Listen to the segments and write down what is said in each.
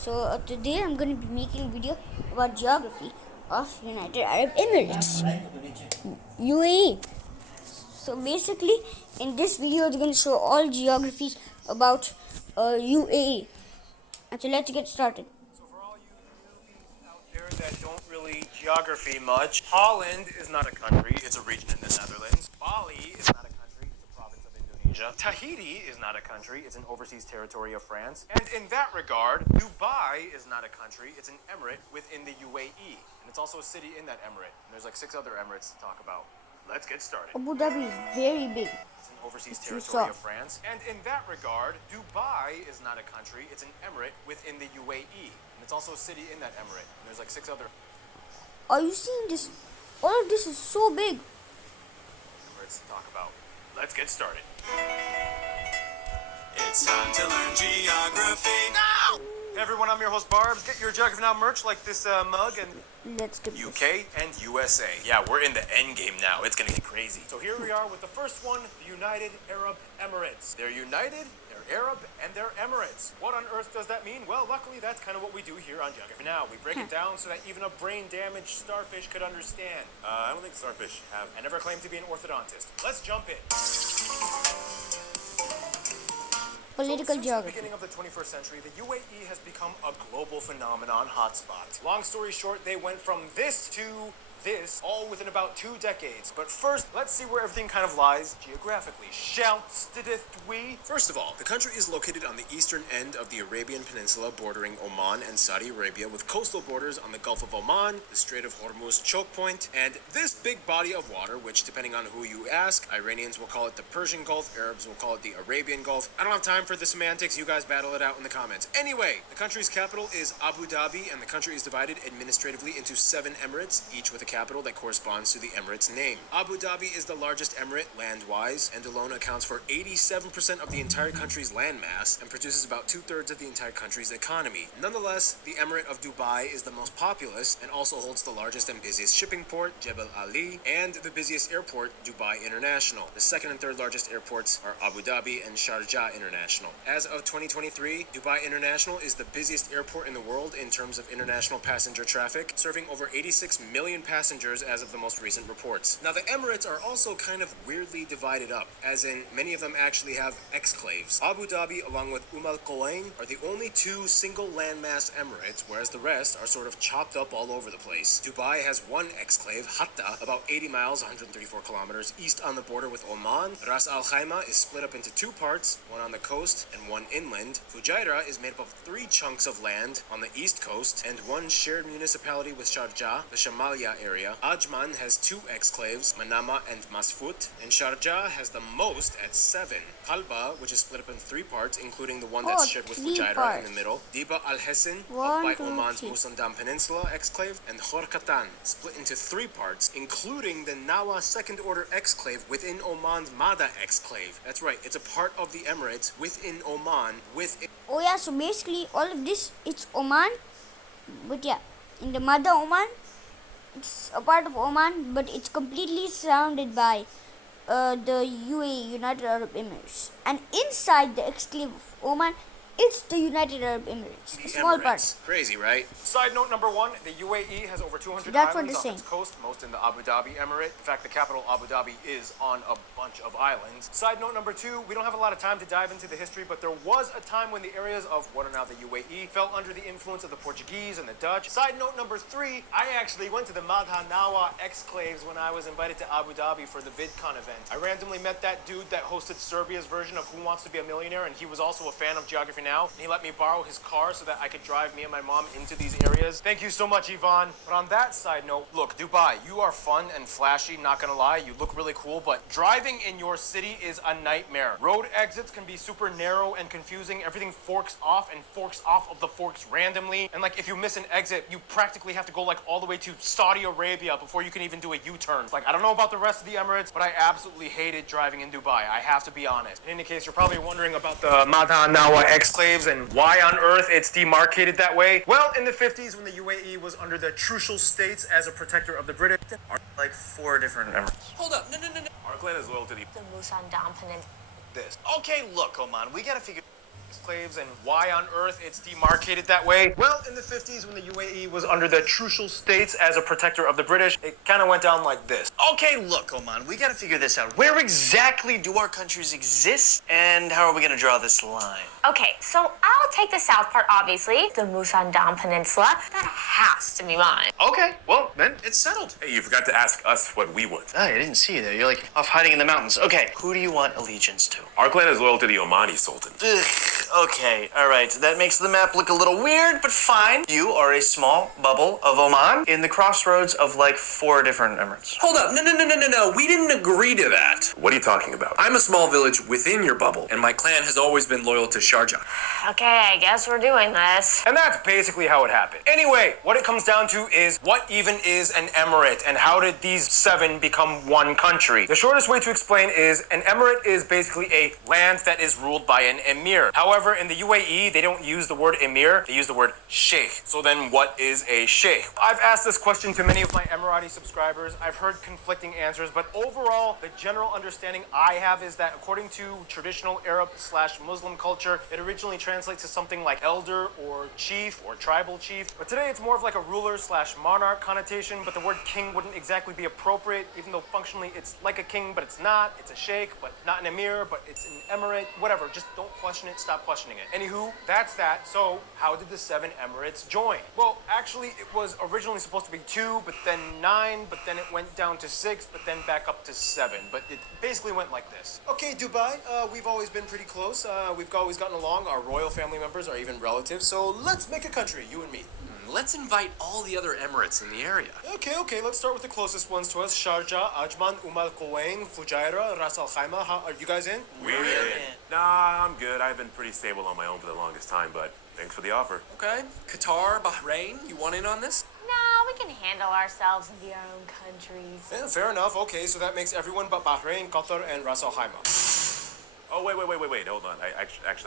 So today I'm going to be making a video about geography of United Arab Emirates, UAE. So basically in this video I'm going to show all geographies about UAE. And so let's get started. So for all you newbies out there that don't really geography much, Holland is not a country, it's a region in the Netherlands. Bali is not a country, it's a province of Indonesia. Tahiti is not a country, it's an overseas territory of France. And in that regard, Dubai is not a country, it's an emirate within the UAE. And it's also a city in that emirate. And there's like 6 other emirates to talk about. Let's get started. Abu Dhabi is very big. It's an overseas territory of France. And in that regard, Dubai is not a country, it's an emirate within the UAE. And it's also a city in that emirate. And there's like 6 other Are you seeing this? All of this is so big. emirates to talk about. Let's get started. It's time to learn geography now! Hey everyone, I'm your host Barbs. Get your Geography Now merch like this mug and Let's do this. UK and USA. Yeah, we're in the end game now. It's gonna get crazy. So here we are with the first one, the United Arab Emirates. They're united, they're Arab, and they're Emirates. What on earth does that mean? Well, luckily that's kind of what we do here on Geography Now. We break it down so that even a brain-damaged starfish could understand. I don't think starfish have. I never claimed to be an orthodontist. Let's jump in. Political Since the geography. beginning of the 21st century, the UAE has become a global phenomenon hotspot. Long story short, they went from this to this, all within about 2 decades. But first, let's see where everything kind of lies geographically. Shouts we? First of all, the country is located on the eastern end of the Arabian Peninsula bordering Oman and Saudi Arabia with coastal borders on the Gulf of Oman, the Strait of Hormuz choke point, and this big body of water, which depending on who you ask, Iranians will call it the Persian Gulf, Arabs will call it the Arabian Gulf. I don't have time for the semantics, you guys battle it out in the comments. Anyway, the country's capital is Abu Dhabi, and the country is divided administratively into 7 emirates, each with a capital that corresponds to the emirate's name. Abu Dhabi is the largest emirate land-wise and alone accounts for 87% of the entire country's landmass and produces about 2/3 of the entire country's economy. Nonetheless, the emirate of Dubai is the most populous and also holds the largest and busiest shipping port, Jebel Ali, and the busiest airport, Dubai International. The second and third largest airports are Abu Dhabi and Sharjah International. As of 2023, Dubai International is the busiest airport in the world in terms of international passenger traffic, serving over 86 million passengers as of the most recent reports. Now, the Emirates are also kind of weirdly divided up, as in many of them actually have exclaves. Abu Dhabi, along with Al Quwain, are the only 2 single landmass emirates, whereas the rest are sort of chopped up all over the place. Dubai has 1 exclave, Hatta, about 80 miles, 134 kilometers east on the border with Oman. Ras Al Khaimah is split up into 2 parts, 1 on the coast and 1 inland. Fujairah is made up of 3 chunks of land on the east coast and 1 shared municipality with Sharjah, the Shamalia area. Ajman has 2 exclaves, Manama and Masfut, and Sharjah has the most at 7. Qalba, which is split up into 3 parts, including the one that's shared with 3 Fujairah in parts. the middle, Diba al-Hessin, up 1, by 2, Oman's 3. Musandam Peninsula exclave, and Khorkatan, split into 3 parts, including the Nawa second-order exclave within Oman's Mada exclave. That's right, it's a part of the Emirates within Oman, Oh yeah, so basically all of this, it's Oman. But yeah, in the mother Oman, it's a part of Oman, but it's completely surrounded by the UAE, United Arab Emirates. And inside the exclave of Oman, it's the United Arab Emirates, a small part. Crazy, right? Side note number 1, the UAE has over 200 That's what islands they're on its saying. coast, most in the Abu Dhabi Emirate. In fact, the capital, Abu Dhabi, is on a bunch of islands. Side note number 2, we don't have a lot of time to dive into the history, but there was a time when the areas of what are now the UAE fell under the influence of the Portuguese and the Dutch. Side note number 3, I actually went to the Madha Nawa exclaves when I was invited to Abu Dhabi for the VidCon event. I randomly met that dude that hosted Serbia's version of Who Wants to Be a Millionaire, and he was also a fan of Geography Now, and he let me borrow his car so that I could drive me and my mom into these areas. Thank you so much, Yvonne. But on that side note, look, Dubai, you are fun and flashy, not gonna lie, you look really cool, but driving in your city is a nightmare. Road exits can be super narrow and confusing. Everything forks off and forks off of the forks randomly. And like if you miss an exit, you practically have to go like all the way to Saudi Arabia before you can even do a U-turn. Like, I don't know about the rest of the Emirates, but I absolutely hated driving in Dubai. I have to be honest. In any case, you're probably wondering about the Madha Nawa exclaves and why on earth it's demarcated that way. Well, in the 50s, when the UAE was under the Trucial States as a protector of the British, like 4 different Emirates. Hold up, no. Our clan is loyal to the the Musandam Peninsula. this. Okay, look, Oman, we gotta figure enclaves and why on earth it's demarcated that way? Well, in the 50s, when the UAE was under the Trucial States as a protector of the British, it kind of went down like this. Okay, look, Oman, we gotta figure this out. Where exactly do our countries exist, and how are we gonna draw this line? Okay, so I'll take the south part, obviously, the Musandam Peninsula. That has to be mine. Okay, well, then it's settled. Hey, you forgot to ask us what we want. Ah, I didn't see you there. You're like off hiding in the mountains. Okay, who do you want allegiance to? Our clan is loyal to the Omani Sultan. Ugh, okay, alright. That makes the map look a little weird, but fine. You are a small bubble of Oman in the crossroads of like 4 different emirates. Hold up, no. We didn't agree to that. What are you talking about? I'm a small village within your bubble, and my clan has always been loyal to Sharjah. Okay, I guess we're doing this. And that's basically how it happened. Anyway, what it comes down to is what even is an emirate and how did these 7 become one country? The shortest way to explain is an emirate is basically a land that is ruled by an emir. However, in the UAE, they don't use the word emir, they use the word sheikh. So then what is a sheikh? I've asked this question to many of my Emirati subscribers. I've heard conflicting answers, but overall, the general understanding I have is that according to traditional Arab/Muslim culture, it originally translates to something like elder or chief or tribal chief. But today it's more of like a ruler/monarch connotation, but the word king wouldn't exactly be appropriate, even though functionally it's like a king, but it's not. It's a sheikh, but not an emir, but it's an emirate. Whatever, just don't question it, stop questioning it. Anywho, that's that. So how did the 7 emirates join? Well, actually it was originally supposed to be 2, but then 9, but then it went down to 6, but then back up to 7. But it basically went like this. Okay, Dubai, we've always been pretty close. We've always gotten along. Our royal family members are even relatives. So let's make a country, you and me. Let's invite all the other emirates in the area. Okay, let's start with the closest ones to us. Sharjah, Ajman, Al Quwain, Fujairah, Ras Al Khaimah. Are you guys in? We're in. Nah, I'm good. I've been pretty stable on my own for the longest time, but thanks for the offer. Okay. Qatar, Bahrain, you want in on this? No, we can handle ourselves and be our own countries. Yeah, fair enough. Okay, so that makes everyone but Bahrain, Qatar, and Ras Al Khaimah. Oh, wait, hold on. I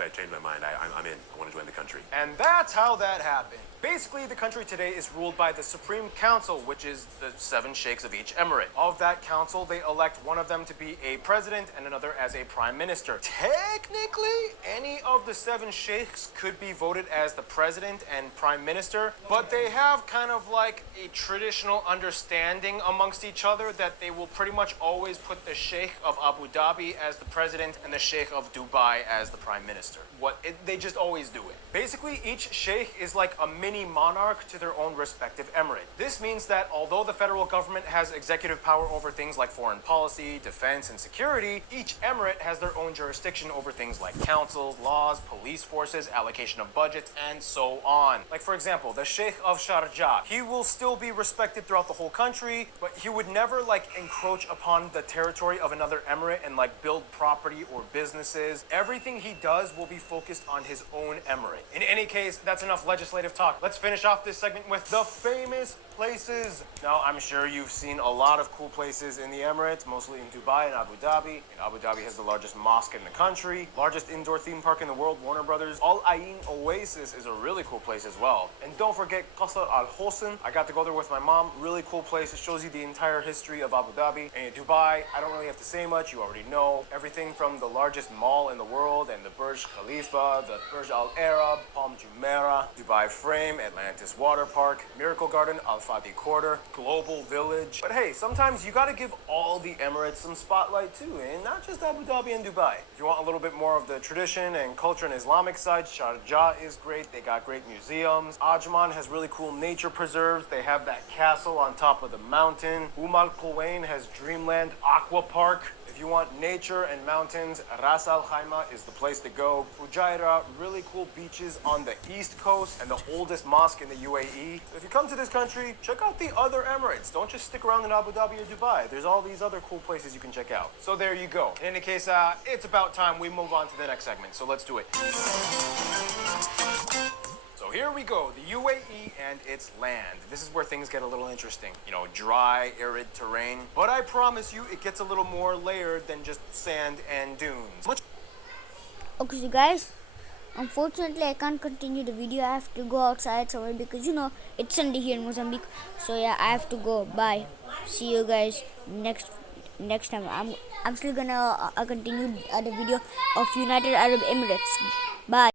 changed my mind. I'm in. I want to join the country. And that's how that happened. Basically, the country today is ruled by the Supreme Council, which is the 7 sheikhs of each emirate. Of that council, they elect one of them to be a president and another as a prime minister. Technically, any of the 7 sheikhs could be voted as the president and prime minister, but they have kind of like a traditional understanding amongst each other that they will pretty much always put the sheikh of Abu Dhabi as the president and the sheikh of Dubai as the prime minister. They just always do it. Basically, each sheikh is like a mini monarch to their own respective emirate. This means that although the federal government has executive power over things like foreign policy, defense, and security, each emirate has their own jurisdiction over things like councils, laws, police forces, allocation of budgets, and so on. Like for example, the sheikh of Sharjah, he will still be respected throughout the whole country, but he would never like encroach upon the territory of another emirate and like build property or businesses. Everything he does will be focused on his own emirate. In any case, that's enough legislative talk. Let's finish off this segment with the famous places. Now, I'm sure you've seen a lot of cool places in the Emirates, mostly in Dubai and Abu Dhabi. And Abu Dhabi has the largest mosque in the country, largest indoor theme park in the world, Warner Brothers. Al Ain Oasis is a really cool place as well. And don't forget Qasr Al Hosn. I got to go there with my mom. Really cool place. It shows you the entire history of Abu Dhabi. And in Dubai, I don't really have to say much. You already know everything from the largest mall in the world and the Burj Khalifa, the Burj Al Arab, Palm Jumeirah, Dubai Frame, Atlantis Water Park, Miracle Garden, Al Fadi Quarter, Global Village. But hey, sometimes you gotta give all the Emirates some spotlight too, and not just Abu Dhabi and Dubai. If you want a little bit more of the tradition and culture and Islamic side, Sharjah is great. They got great museums. Ajman has really cool nature preserves. They have that castle on top of the mountain. Al Quwain has Dreamland Aqua Park. If you want nature and mountains, Ras Al Khaimah is the place to go. Fujairah, really cool beaches on the east coast and the oldest mosque in the UAE. So if you come to this country, check out the other Emirates. Don't just stick around in Abu Dhabi or Dubai. There's all these other cool places you can check out. So there you go. In any case, it's about time we move on to the next segment. So let's do it. So here we go, the UAE and its land. This is where things get a little interesting. You know, dry, arid terrain. But I promise you, it gets a little more layered than just sand and dunes. Okay, so guys, unfortunately I can't continue the video. I have to go outside somewhere because you know it's Sunday here in Mozambique. So yeah, I have to go. Bye. See you guys next time. I'm still gonna continue the video of United Arab Emirates. Bye.